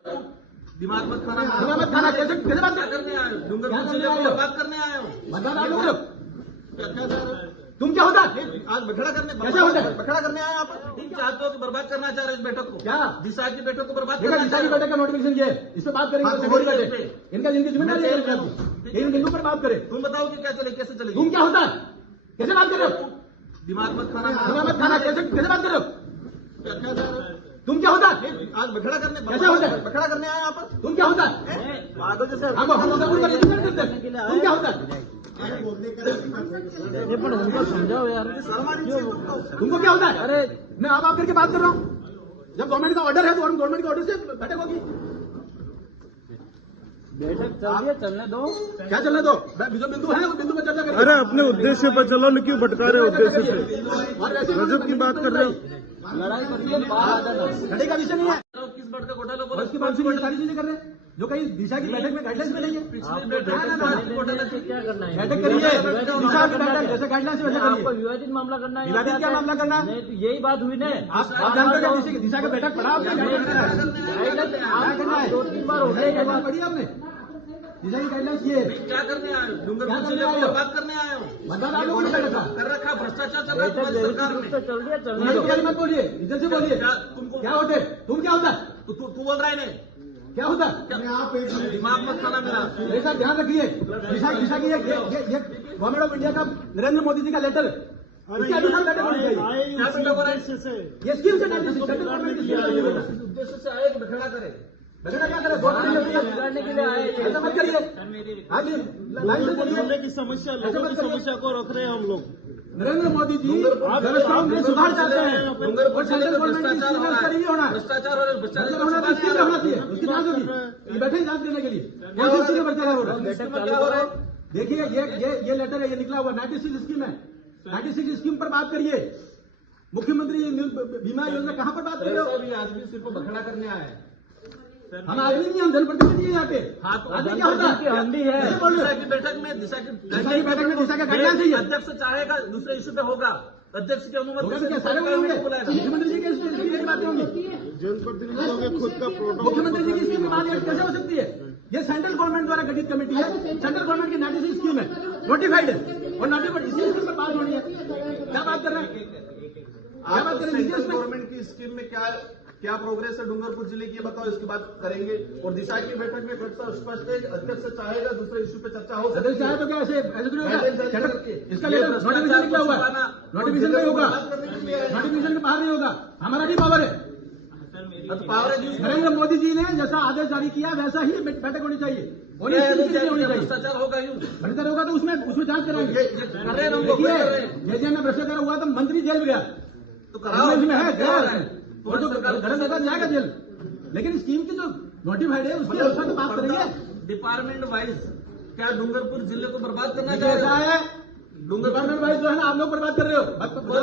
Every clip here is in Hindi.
दिमाग मत खाना, कैसे बात करने आए हो? डूंगरपुर जिले को बर्बाद करने आए हो? तुम क्या होता आज बखड़ा करने, कैसे होता है? बखड़ा करने आए आप? तुम चाहते हो कि बर्बाद करना चाह रहे हो इस बैठक को? क्या दिशा की बैठक को बर्बाद देखा करना दिशा की बैठक का नोटिफिकेशन ये है, इस पर बात करेंगे। इनका जिनकी जिम्मेदारी है इन बिंदु पर बात करें। तुम बताओ कि क्या चले, कैसे चलेगी? तुम क्या होता है? कैसे बात कर रहे हो? दिमाग मत खाना, कैसे बात कर रहे हो? तुम क्या होता है? आज बखड़ा करने, कैसे होता है? बखड़ा करने आए आप? तुम क्या होता है? हम तुम क्या होता है? उनको समझाओ यार, तुमको क्या होता है? अरे मैं आप करके बात कर रहा हूँ। जब गवर्नमेंट का ऑर्डर है तो गवर्नमेंट के ऑर्डर से बैठक होगी। बैठक चल रही है, चलने दो। क्या चलने दो? जो बिंदु है उस बिंदु पर चर्चा करें। अरे अपने उद्देश्य पर चलो, क्यों भटका रहे हो उद्देश्य से? गजब की बात कर रहे हो। लड़ाई करिए, बाहर आ जाना। लड़ाई का विषय नहीं है। किस बढ़ते घोटाले को? उसके बाद से सारी चीजें कर रहे हैं जो कहीं दिशा की बैठक में गाइडलाइंस मिलेंगे। क्या करना है? बैठक करिए, दिशा की बैठक जैसे गाइडलाइंस वैसे आपको करिए। विवादित मामला करना है? विवादित क्या मामला करना है? नहीं तो यही बात हुई ना। आप जानते हो दिशा का बैठक पढ़ा आपने? गाइडलाइंस आप 2-3 बार हो गया बात पढ़ी आपने? दिशा की गाइडलाइंस ये क्या करने आए हो? डूंगरपुर जिले को बर्बाद करने आए हो? मतलब आप लोगों ने कर रखा कर रखा, भ्रष्टाचार चल रहा है तुम्हारी सरकार में। चल रही है, चलने दो। मत बोलिए, इधर से बोलिए। तुमको क्या होते? तुम क्या होता है? तू बोल रहा है नहीं? क्या होता है? दिमाग मत खाना मेरा। ऐसा ध्यान रखिए, दिशा की ये गवर्नमेंट ऑफ इंडिया का नरेंद्र मोदी जी का लेटर है। इसके अनुसार बैठक होनी चाहिए। क्या बेटा बोला? ये स्कीम से सेंट्रल गवर्नमेंट की स्कीम है। उद्देश्य से आए कि बखड़ा करे? बगड़ा क्या करे? बिगाड़ने के लिए आए। ऐसा मत करिए। हाँ जी, लाइन से बोलिए। की समस्या, लोगों की समस्या को रख रहे हैं हम लोग। नरेंद्र मोदी जी व्यवस्थाओं में सुधार चाहते हैं और सेंट्रल गवर्नमेंट की स्कीम में नहीं होना है। भ्रष्टाचार और भ्रष्टाचार होना तो स्कीम में होना चाहिए। उसकी जांच होगी। ये बैठे जांच करने के लिए कौन सी स्कीम में भ्रष्टाचार हो रहा है? देखिए ये लेटर है, ये निकला हुआ 96 स्कीम है। 96 स्कीम पर बात करिए। मुख्यमंत्री बीमा योजना कहाँ पर बात कर रहे हो? आदमी सिर्फ बखड़ा करने आया है। हम आदमी नहीं, हम जनप्रतिनिधि हैं यहाँ पे। हाँ तो आदमी क्या होता है? हम भी है। दिशा की बैठक में दिशा की बैठक में दिशा का गाइडलाइन चाहिए। अध्यक्ष चाहेगा दूसरे इश्यू पे होगा, अध्यक्ष की अनुमति होगा से तो क्या सारे दूसरे होंगे? को बुलाएगा। मुख्यमंत्री जी की बातें होंगी। जनप्रतिनिधियों के खुद का प्रोटोकॉल, मुख्यमंत्री जी की स्कीम में बात कैसे हो सकती है? ये सेंट्रल गवर्नमेंट द्वारा गठित कमेटी है। सेंट्रल गवर्नमेंट की 96 स्कीम है, नोटिफाइड है और नोटिफाइड इसी स्कीम पर बात होनी है। क्या बात कर रहे हैं? क्या बात कर रहे हैं? गवर्नमेंट की स्कीम में क्या प्रोग्रेस है डूंगरपुर जिले की, बताओ, इसकी बात करेंगे। और दिशा की बैठक में स्पष्ट है, अध्यक्ष चाहेगा दूसरे इश्यू पे चर्चा हो सदस्य चाहे तो क्या ऐसे इसका लेटर नोटिफिकेशन निकला हुआ है, नोटिफिकेशन नहीं होगा, नोटिफिकेशन के बाहर नहीं होगा। हमारा भी पावर है। नरेंद्र मोदी जी ने जैसा आदेश जारी किया वैसा ही बैठक होनी चाहिए। होनी चाहिए। भ्रष्टाचार होगा यूं भ्रष्टाचार होगा तो उसमें कराएंगे। कर रहे हैं हम लोग। देखिए में भ्रष्टाचार हुआ तो मंत्री जेल में गया, तो कराओ, इसमें है वो तो गलत होगा जाएगा जेल। लेकिन स्कीम की जो नोटिफाइड है उसके अनुसार तो बात करेंगे। डिपार्टमेंट वाइज क्या डूंगरपुर जिले को बर्बाद करना चाह ऐसा रहे है डिपार्टमेंट वाइज जो है ना आप लोग बर्बाद कर रहे हो।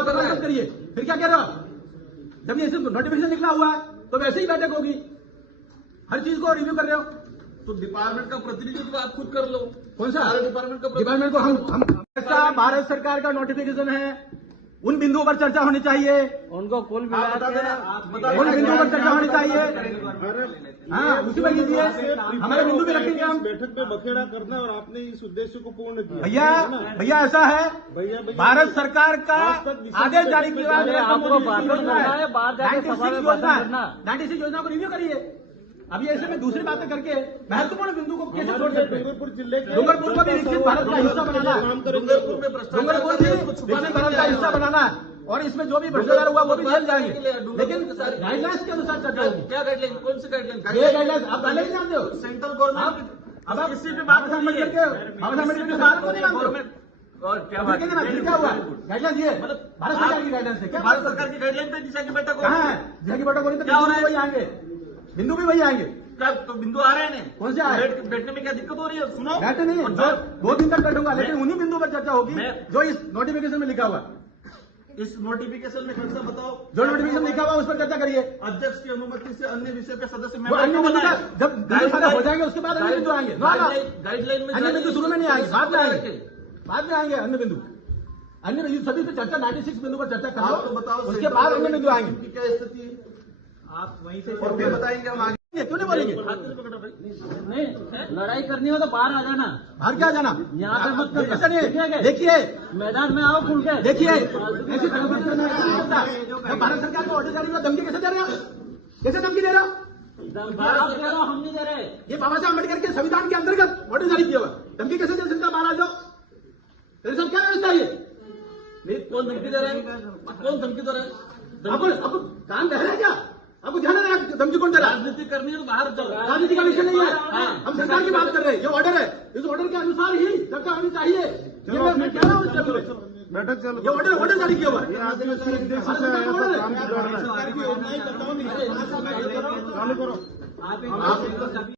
बर्बाद करिए, फिर क्या कह रहे हो? जब ये सिर्फ नोटिफिकेशन निकला हुआ है तो वैसे ही बैठक होगी। हर चीज को रिव्यू कर रहे हो तो डिपार्टमेंट का प्रतिनिधित्व आप खुद कर लो। कौन सा डिपार्टमेंट का? डिपार्टमेंट को हम भारत सरकार का नोटिफिकेशन है, उन बिंदुओं पर चर्चा होनी चाहिए। उनको कुल मिला के उन बिंदुओं पर चर्चा होनी चाहिए। हाँ उसी पर कीजिए, हमारे बिंदु भी रखेंगे हम। बैठक में बखेड़ा करना और आपने इस उद्देश्य को पूर्ण किया। भैया ऐसा है, भारत सरकार का आदेश जारी किया है। आपको बात करना है, बाहर जाके सभा में बात करना। 96 योजना को रिव्यू करिए। अब ये ऐसे में दूसरी बातें करके महत्वपूर्ण बिंदु को कैसे छोड़ सकते हैं? डूंगरपुर जिले के डूंगरपुर को भी विकसित भारत का हिस्सा बनाना है। डूंगरपुर में भ्रष्टाचार डूंगरपुर भी विकसित भारत का हिस्सा बनाना है और इसमें जो भी भ्रष्टाचार हुआ वो भी जेल जाएंगे। लेकिन गाइडलाइंस के अनुसार चर्चा होगी। क्या गाइडलाइन? कौन सी गाइडलाइन? ये गाइडलाइंस आप गाइडलाइन जानते हो? सेंट्रल गवर्नमेंट अब आप इसी पे बाबा साहब अम्बेडकर के सवाल को नहीं मानते हो? और क्या फिर कहते ना फिर क्या हुआ? गाइडलाइंस ये मतलब भारत सरकार की गाइडलाइंस है। क्या भारत सरकार की गाइडलाइन पे दिशा की बैठक हो कहाँ है? दिशा की बैठक हो रही तो क्या हो रहा है? वही आएंगे, बिंदु भी वही आएंगे। क्या तो बिंदु आ रहे हैं? कौन से आए? बैठने में क्या दिक्कत हो रही है? सुनो, बैठे नहीं, 2 दिन तक बैठूंगा, लेकिन उन्हीं बिंदु पर चर्चा होगी जो इस नोटिफिकेशन में लिखा हुआ। इस नोटिफिकेशन में खर्चा बताओ, जो नोटिफिकेशन लिखा हुआ उस पर चर्चा करिए। अध्यक्ष की अनुमति से अन्य विषय पे सदस्य वो अन्य बिंदु का जब बिंदु सारे हो जाएंगे उसके बाद अन्य बिंदु आएंगे। गाइडलाइन में अन्य बिंदु शुरू में नहीं आएंगे, बाद में आएंगे, बाद में आएंगे अन्य बिंदु। अन्य बिंदु सभी पे चर्चा 96 बिंदु पर चर्चा कराओ, तो बताओ उसके बाद अन्य बिंदु आएंगे। क्या स्थिति है? आप वहीं से और क्या बताएंगे हम आगे? क्यों नहीं बोलेंगे? नहीं, लड़ाई करनी हो तो बाहर आ जाना, बाहर क्या जाना? यहाँ पे मत करना। ऐसा नहीं ठीक है है। क्या? देखिए मैदान में आओ खुल के। देखिए ऐसी गड़बड़ करना नहीं होता। जब भारत सरकार को ऑर्डर जारी हुआ, धमकी कैसे दे रहे हो? कैसे धमकी दे रहे हो? आप दे रहे हो, हम नहीं दे रहे। ये बाबा साहब अम्बेडकर के संविधान के अंतर्गत ऑर्डर जारी किया हुआ, धमकी कैसे दे सकता? बाहर आ जाओ। तेरे साथ क्या व्यवस्था है? ये कौन धमकी दे रहा है? कौन धमकी दे रहा है? आपको कान बह रहा है क्या? आपको ध्यान है धमकी कौन दे रहा है? राजनीति करनी है तो बाहर जाओ। राजनीति का विषय नहीं है। हाँ। हम सरकार की बात कर रहे हैं। ये ऑर्डर है, इस ऑर्डर के अनुसार ही चर्चा होनी चाहिए। ये मैं कह रहा हूँ इस जगह पे। बैठक चलो। ये ऑर्डर जारी किया हुआ है। ये आदमी उसी उद्देश्य से आया था, काम बिगाड़ना है। चालू करो। आप